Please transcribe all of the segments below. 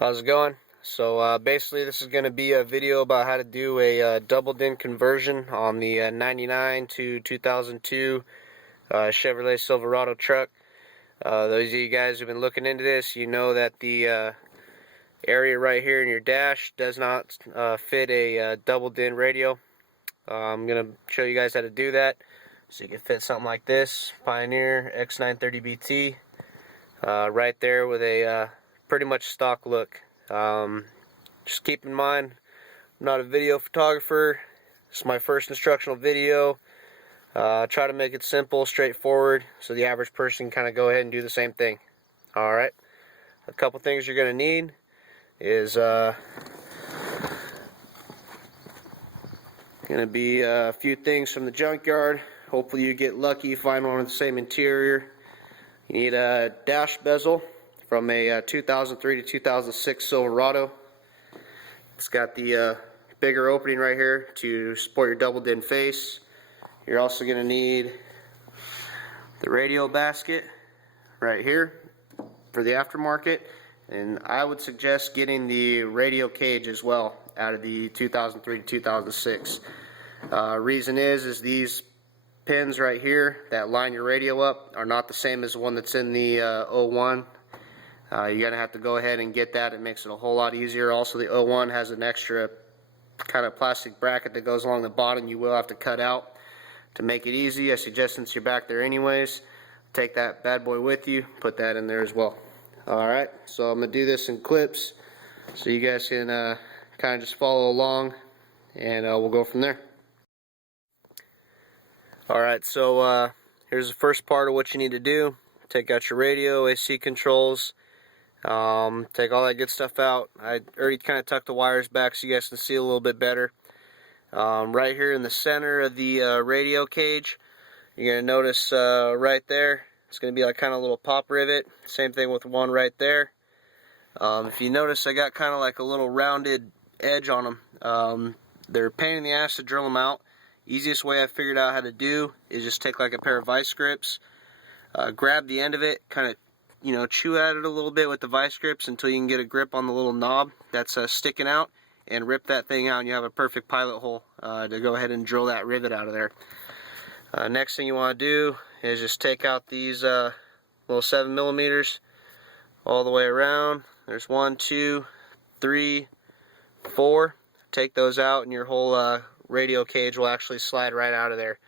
How's it going? So basically this is going to be a video about how to do a double din conversion on the 99 to 2002 Chevrolet Silverado truck. Those of you guys who've been looking into this, you know that the area right here in your dash does not fit a double din radio. I'm going to show you guys how to do that so you can fit something like this Pioneer X930BT right there with a pretty much stock look. Just keep in mind, I'm not a video photographer. This is my first instructional video. Try to make it simple, straightforward, so the average person can kind of go ahead and do the same thing. Alright, a couple things you're going to need is going to be a few things from the junkyard. Hopefully you get lucky, find one with the same interior. You need a dash bezel from a 2003 to 2006 Silverado. It's got the bigger opening right here to support your double din face. You're also going to need the radio basket right here for the aftermarket, and I would suggest getting the radio cage as well out of the 2003 to 2006. Reason is these pins right here that line your radio up are not the same as the one that's in the 01. You're going to have to go ahead and get that. It makes it a whole lot easier. Also, the 01 has an extra kind of plastic bracket that goes along the bottom you will have to cut out to make it easy. I suggest, since you're back there anyways, take that bad boy with you, put that in there as well. Alright, so I'm going to do this in clips so you guys can kind of just follow along, and we'll go from there. Alright, so here's the first part of what you need to do. Take out your radio, AC controls, take all that good stuff out. I already kind of tucked the wires back so you guys can see a little bit better. Right here in the center of the radio cage, you're going to notice right there, it's going to be like kind of a little pop rivet. Same thing with one right there. If you notice, I got kind of like a little rounded edge on them. They're a pain in the ass to drill them out. Easiest way I figured out how to do is just take like a pair of vice grips, grab the end of it, kind of chew at it a little bit with the vice grips until you can get a grip on the little knob that's sticking out, and rip that thing out, and you have a perfect pilot hole to go ahead and drill that rivet out of there. Next thing you want to do is just take out these little 7mm all the way around. There's 1, 2, 3, 4. Take those out, and your whole radio cage will actually slide right out of there.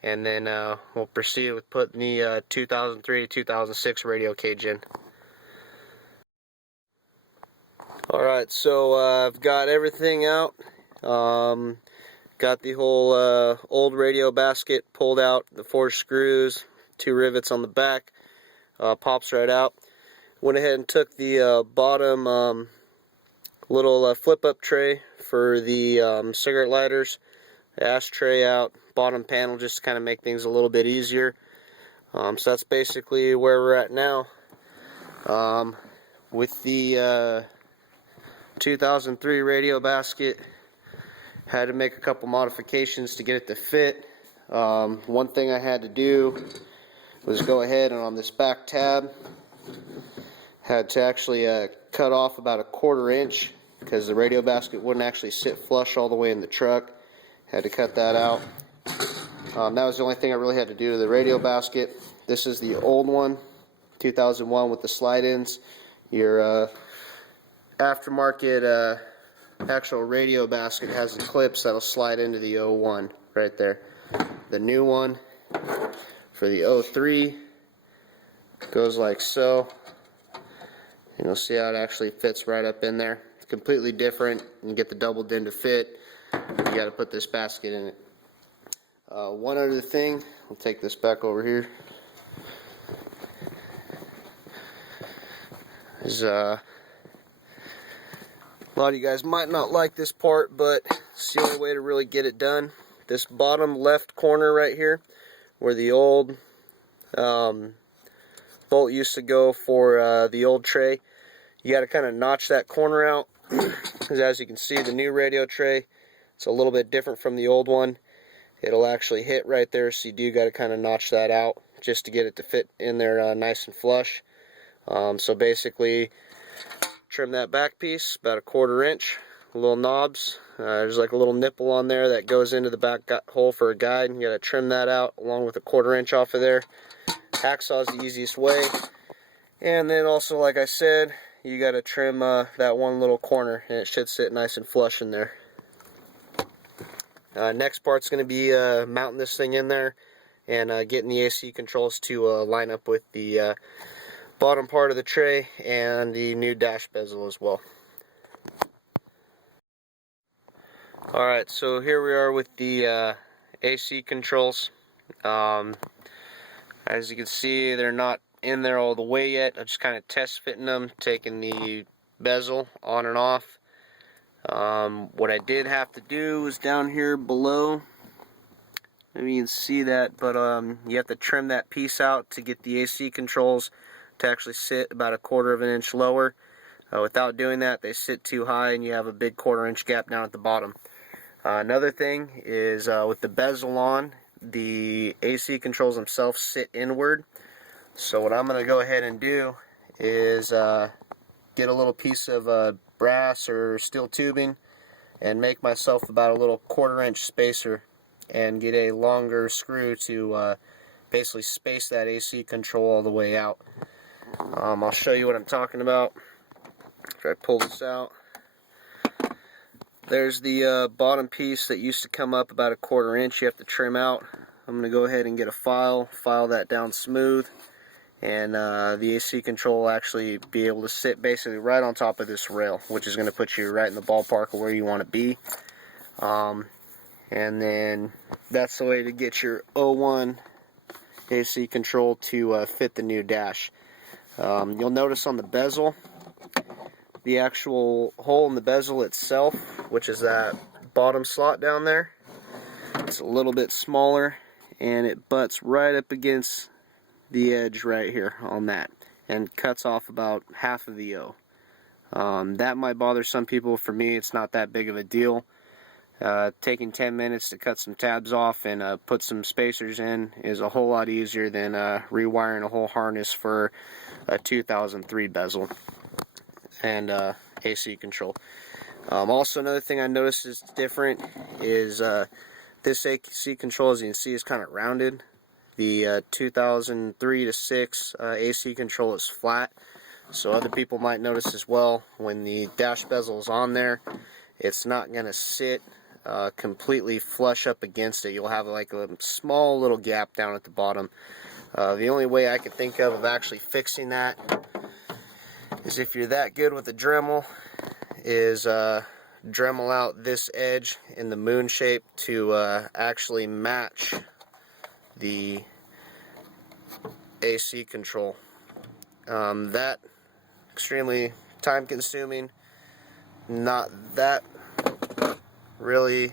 And then we'll proceed with putting the 2003 to 2006 radio cage in. Alright, so I've got everything out. Got the whole old radio basket pulled out, the 4 screws, 2 rivets on the back, pops right out. Went ahead and took the bottom little flip-up tray for the cigarette lighters, the ashtray out, bottom panel, just to kind of make things a little bit easier. So that's basically where we're at now. With the 2003 radio basket, had to make a couple modifications to get it to fit. One thing I had to do was go ahead and on this back tab, had to actually cut off about a 1/4 inch because the radio basket wouldn't actually sit flush all the way in the truck. Had to cut that out. That was the only thing I really had to do to the radio basket. This is the old one, 2001, with the slide-ins. Your aftermarket actual radio basket has the clips that'll slide into the 01 right there. The new one for the 03 goes like so. And you'll see how it actually fits right up in there. It's completely different. You get the double din to fit, you got to put this basket in it. One other thing, we'll take this back over here, is a lot of you guys might not like this part, but it's the only way to really get it done. This bottom left corner right here, where the old bolt used to go for the old tray, you got to kind of notch that corner out, because as you can see, the new radio tray, it's a little bit different from the old one. It'll actually hit right there, so you do got to kind of notch that out just to get it to fit in there nice and flush. So basically, trim that back piece about 1/4 inch. Little knobs. There's like a little nipple on there that goes into the back hole for a guide. You gotta trim that out along with 1/4 inch off of there. Hacksaw is the easiest way. And then also, like I said, you gotta trim that one little corner, and it should sit nice and flush in there. Next part's gonna be mounting this thing in there and getting the AC controls to line up with the bottom part of the tray and the new dash bezel as well. Alright, so here we are with the AC controls. As you can see, they're not in there all the way yet. I'm just kind of test fitting them, taking the bezel on and off. What I did have to do was down here below. Maybe you can see that, but you have to trim that piece out to get the AC controls to actually sit about 1/4 inch lower. Without doing that, they sit too high and you have a big 1/4 inch gap down at the bottom. Another thing is with the bezel on, the AC controls themselves sit inward. So what I'm going to go ahead and do is get a little piece of brass or steel tubing and make myself about a little 1/4 inch spacer and get a longer screw to basically space that AC control all the way out. I'll show you what I'm talking about. Try to pull this out. There's the bottom piece that used to come up about 1/4 inch. You have to trim out. I'm going to go ahead and get a file that down smooth, and the AC control will actually be able to sit basically right on top of this rail, which is going to put you right in the ballpark of where you want to be. And then that's the way to get your 01 AC control to fit the new dash. You'll notice on the bezel, the actual hole in the bezel itself, which is that bottom slot down there, it's a little bit smaller and it butts right up against the edge right here on that and cuts off about half of the O. That might bother some people. For me, it's not that big of a deal. Taking 10 minutes to cut some tabs off and put some spacers in is a whole lot easier than rewiring a whole harness for a 2003 bezel and AC control. Also, another thing I noticed is different is this AC control, as you can see, is kind of rounded. The 2003 to 6 AC control is flat, so other people might notice as well. When the dash bezel is on there, it's not going to sit completely flush up against it. You'll have like a small little gap down at the bottom. The only way I could think of actually fixing that is if you're that good with a Dremel, is Dremel out this edge in the moon shape to actually match the AC control. That extremely time consuming, not that really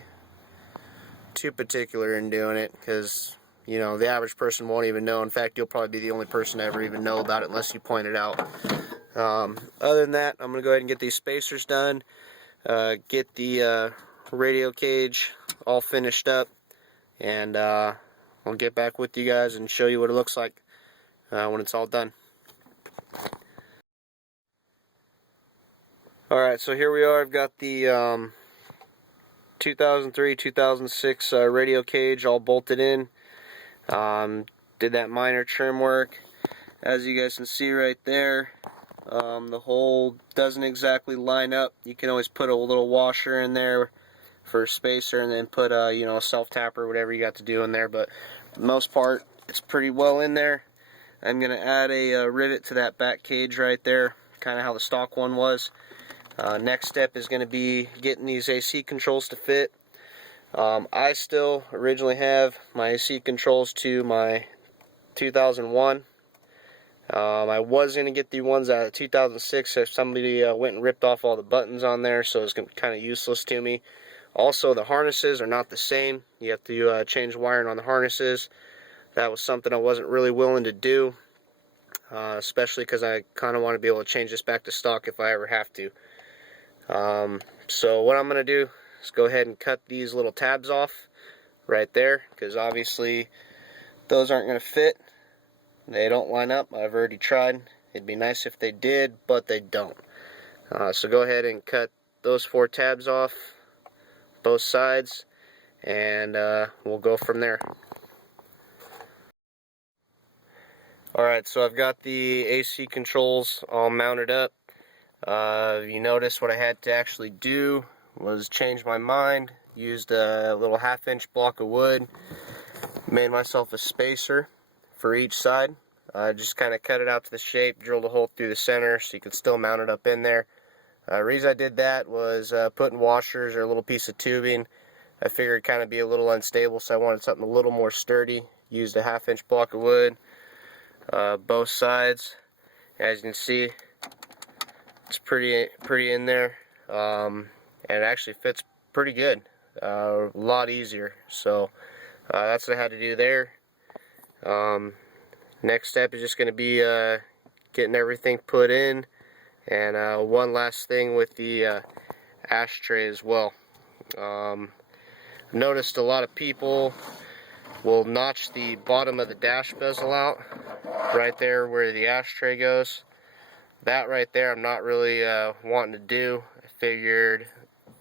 too particular in doing it, because you know the average person won't even know. In fact, you'll probably be the only person to ever even know about it unless you point it out. Other than that, I'm going to go ahead and get these spacers done, get the radio cage all finished up, and I'll get back with you guys and show you what it looks like when it's all done. Alright, so here we are. I've got the 2003-2006 radio cage all bolted in. Did that minor trim work. As you guys can see right there, the hole doesn't exactly line up. You can always put a little washer in there for a spacer, and then put a a self-tapper, whatever you got to do in there, but for the most part it's pretty well in there. I'm going to add a rivet to that back cage right there, kind of how the stock one was. Next step is going to be getting these AC controls to fit. I still originally have my AC controls to my 2001. I was going to get the ones out of 2006 if somebody went and ripped off all the buttons on there, so it's kind of useless to me. Also, the harnesses are not the same. You have to change wiring on the harnesses. That was something I wasn't really willing to do, especially because I kind of want to be able to change this back to stock if I ever have to. So what I'm going to do is go ahead and cut these little tabs off right there, because obviously those aren't going to fit. They don't line up. I've already tried. It'd be nice if they did, but they don't. So go ahead and cut those 4 tabs off both sides, and we'll go from there. Alright, so I've got the AC controls all mounted up. You notice what I had to actually do was change my mind. Used a little 1/2-inch block of wood, made myself a spacer for each side. Just kind of cut it out to the shape, drilled a hole through the center so you could still mount it up in there. The reason I did that was putting washers or a little piece of tubing. I figured it'd kind of be a little unstable, so I wanted something a little more sturdy. Used a 1/2-inch block of wood, both sides. As you can see, it's pretty in there, and it actually fits pretty good. A lot easier. So that's what I had to do there. Next step is just going to be getting everything put in, and one last thing with the ashtray as well. I've noticed a lot of people will notch the bottom of the dash bezel out right there where the ashtray goes. That right there I'm not really wanting to do. I figured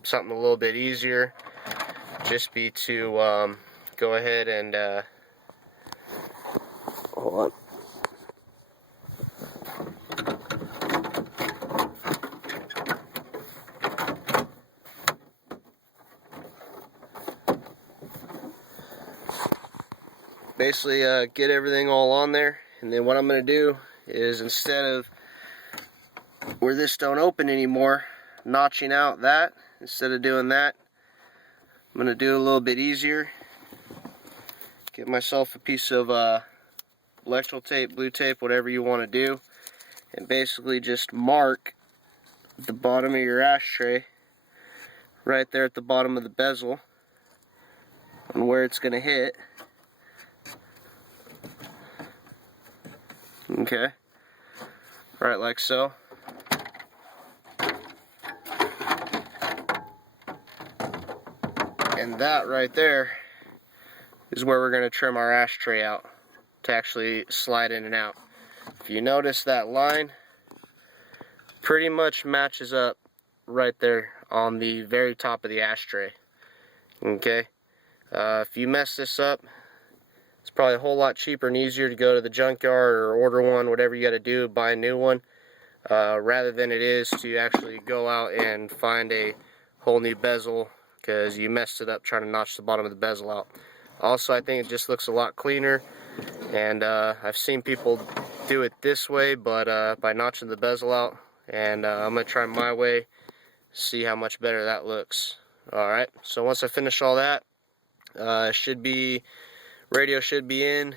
something a little bit easier just be to go ahead and hold on. Basically get everything all on there, and then what I'm going to do is, instead of where this don't open anymore, notching out that, instead of doing that, I'm going to do it a little bit easier. Get myself a piece of electrical tape, blue tape, whatever you want to do, and basically just mark the bottom of your ashtray right there at the bottom of the bezel and where it's going to hit. Okay, right like so. And that right there is where we're going to trim our ashtray out to actually slide in and out. If you notice, that line pretty much matches up right there on the very top of the ashtray. Okay, if you mess this up, it's probably a whole lot cheaper and easier to go to the junkyard or order one, whatever you got to do, buy a new one, rather than it is to actually go out and find a whole new bezel because you messed it up trying to notch the bottom of the bezel out. Also, I think it just looks a lot cleaner, and I've seen people do it this way, but by notching the bezel out, and I'm going to try my way, see how much better that looks. Alright, so once I finish all that, radio should be in,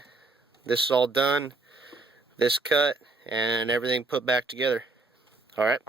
this is all done, this cut, and everything put back together. Alright.